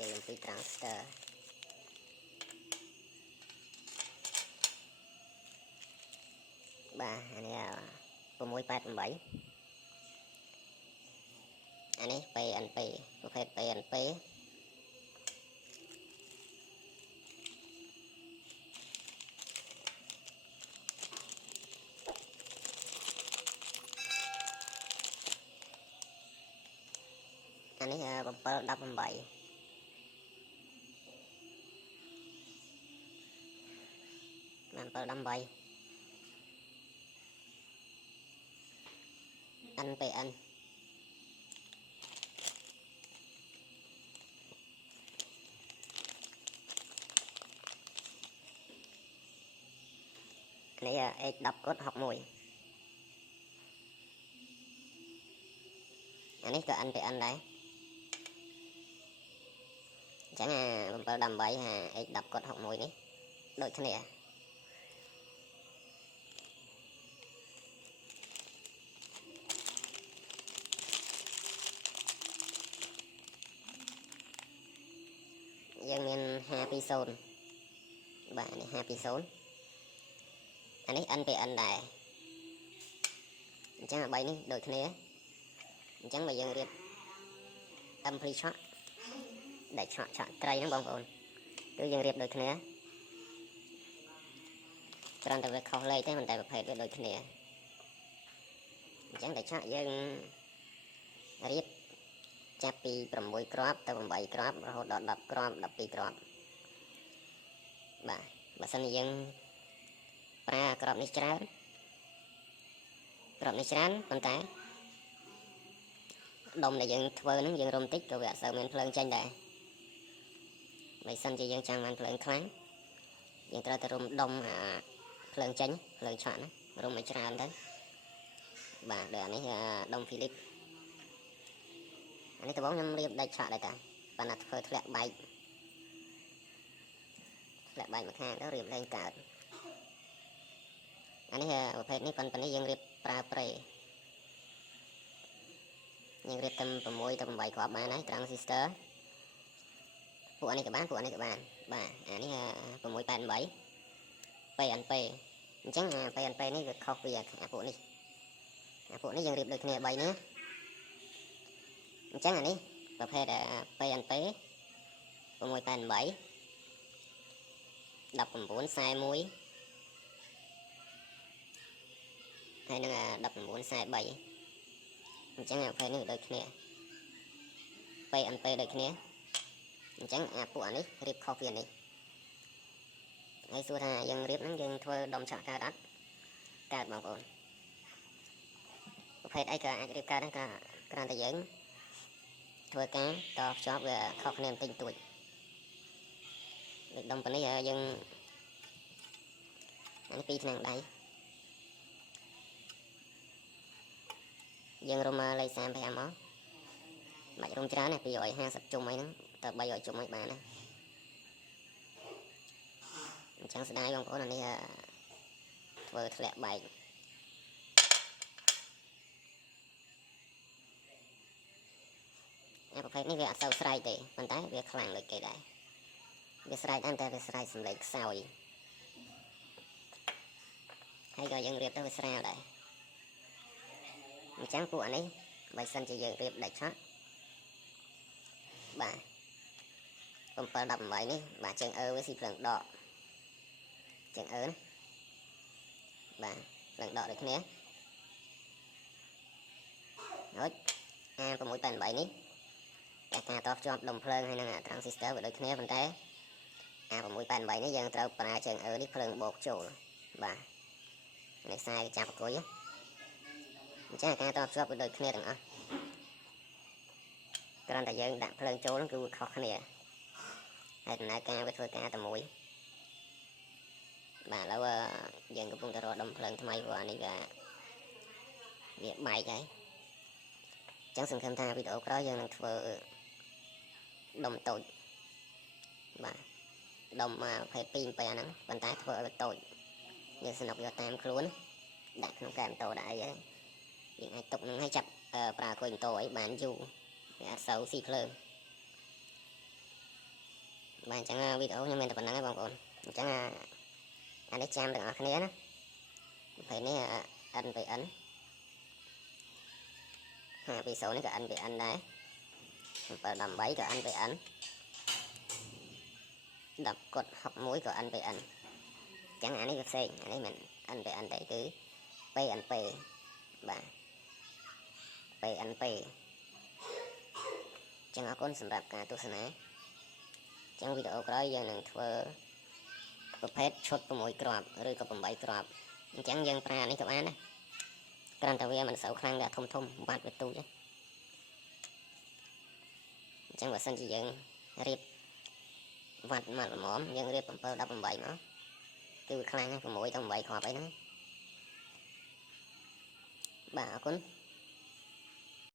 យើងអំពី transistor បាទអានេះ688អានេះ PNP ប្រភេទ PNP អានេះ718NPN នេះ X10 61អានេះក៏ NPN ដែរអញ្ចឹង718 X10 61នេះដូចគ្នាយើងមាន520បាទនេះ520អានេះ NPN ដែរអញ្ចឹង3នេះដូចគ្នាអញ្ចឹងបើយើងរៀប ampli shot ដែលឆក់ត្រីហ្នឹងបងប្អូនគឺយើងរៀបដូចគ្នាគ្រាន់តែវាខុសលេខទេមិនតែប្រភេទវាដូចគ្នាអញ្ចឹងតែឆក់យើងរៀបចាប់ពី6គ្រាប់ទៅ8គ្រាប់រហូតដល់10គ្រាប់12គ្រាប់បាទបើសិនជាយើងប្រើគ្រាប់នេះច្រើនប៉ុន្តែដុំដែលយើងធ្វើហ្នឹងយើងរុំតិចក៏វាអត់សូវមានភ្លើងចេញដែរបើសិនជាយើងចង់បានភ្លើងខ្លាំងយើងត្រូវតែរុំដុំភ្លើងចេញភ្លើងឆក់ណារុំឲ្យច្រើនទៅបាទដូចអានេះដុំ Philips អានេះដំបូងខ្ញុំរៀបដាច់ឆក់ដែរតាប៉ុន្តែធ្វើធ្លាក់បែកមួយខាងទៅរៀបឡើងកើតអានេះប្រភេទនេះប៉ុន្តែនេះយើងរៀបប្រើប្រេយើងរៀបតាម6ទៅ8គ្រាប់បានហើយ transistor ពួកនេះក៏បានបាទអានេះ688 PNP អញ្ចឹងPNP នេះវាខុសពីពួកនេះយើងរៀបដូចគ្នា3នេះអញ្ចឹងអានេះប្រភេទ PNP 688 1941ហើយនឹង1943អញ្ចឹងប្រភេទនេះដូចគ្នា PNP ដូចគ្នាអញ្ចឹងពួកនេះរៀបខុសពីនេះហើយសួរថាយើងរៀបហ្នឹងយើងធ្វើដុំឆក់កើតអត់កើតបងប្អូនប្រភេទអីក៏អាចរៀបកើតហ្នឹងក៏គ្រាន់តែយើងធ្វើការតភ្ជាប់វាខុសគ្នាបន្តិចបន្តួចដូចដុំប៉ុណ្នេះយើងអានេះ2ឆ្នាំងដៃយើងរុំលេខ35មកបាច់រុំច្រើនណា250ជុំអីហ្នឹងតើ300ជុំអីបានណាអញ្ចឹងស្ដាយបងប្អូនអានេះធ្វើធ្លាក់បែកប្រភេទនេះវាអត់សូវស្រែកទេប៉ុន្តែវាខ្លាំងដូចគេដែរវាស្រែកតែវាស្រែកសំឡេងខ្សោយហើយក៏យើងរៀបទៅវាស្រាលដែរអញ្ចឹងពួកអានេះបើសិនជាយើងរៀបដាច់ឆក់បាទ718នេះបាទជើងវាស៊ីភ្លើងដកជើងណាបាទភ្លើងដកដូចគ្នារួច688នេះតែការតភ្ជាប់ដុំភ្លើងហើយនឹងtransistor វាដូចគ្នាប៉ុន្តែ688នេះយើងត្រូវប្រើជើងនេះភ្លើងបូកចូលបាទនេះខ្សែចាប់អង្គុយអញ្ចឹងការតភ្ជាប់វាដូចគ្នាទាំងអស់គ្រាន់តែយើងដាក់ភ្លើងចូលហ្នឹងគឺវាខុសគ្នាហើយដំណើរការវាធ្វើការតែមួយបាទឥឡូវយើងកំពុងតែរកដុំភ្លើងថ្មីព្រោះអានេះវាបែកហើយអញ្ចឹងសង្ឃឹមថាវីដេអូក្រោយយើងនឹងធ្វើដុំតូចបាទដុំប្រភេទ2 អំពែហ្នឹងប៉ុន្តែធ្វើឲ្យវាតូចយើងសនុកយកតាមខ្លួនដាក់ក្នុងកែម៉ូតូដាក់អីហើយយើងអាចទុកនឹងឲ្យចាប់ប្រើអង្គុយម៉ូតូអីបានយូរវាអត់សូវស៊ីភ្លើង bạn chẳng video nhưng mình tập năng bằng ổn chẳng anh ấy chạm được ở cái này phải này anh phải ấn vì số này cả anh phải ấn đấy và đầm bấy cả anh phải ấn đập cột học mũi của anh phải ấn chẳng hạn này cái anh ấy mình anh phải ấn đấy cứ p anh p và p anh p chẳng có con sầm đạp cả tu sân á chẳng video có giờ nâng thưaประเภทชุด 6 ក្របឬក៏ 8 ក្របអញ្ចឹងយើងប្រើនេះក៏បានដែរគ្រាន់តែវាមិនសូវខ្លាំងដែរធំធំបាត់វាទូចទេអញ្ចឹងបើសិនជាយើងរៀបវត្តមកល្មមយើងរៀប 7 18 មកគឺវាខ្លាំងណាស់ 6 ទៅ 8 គ្រាប់អីហ្នឹងបាទអរគុណ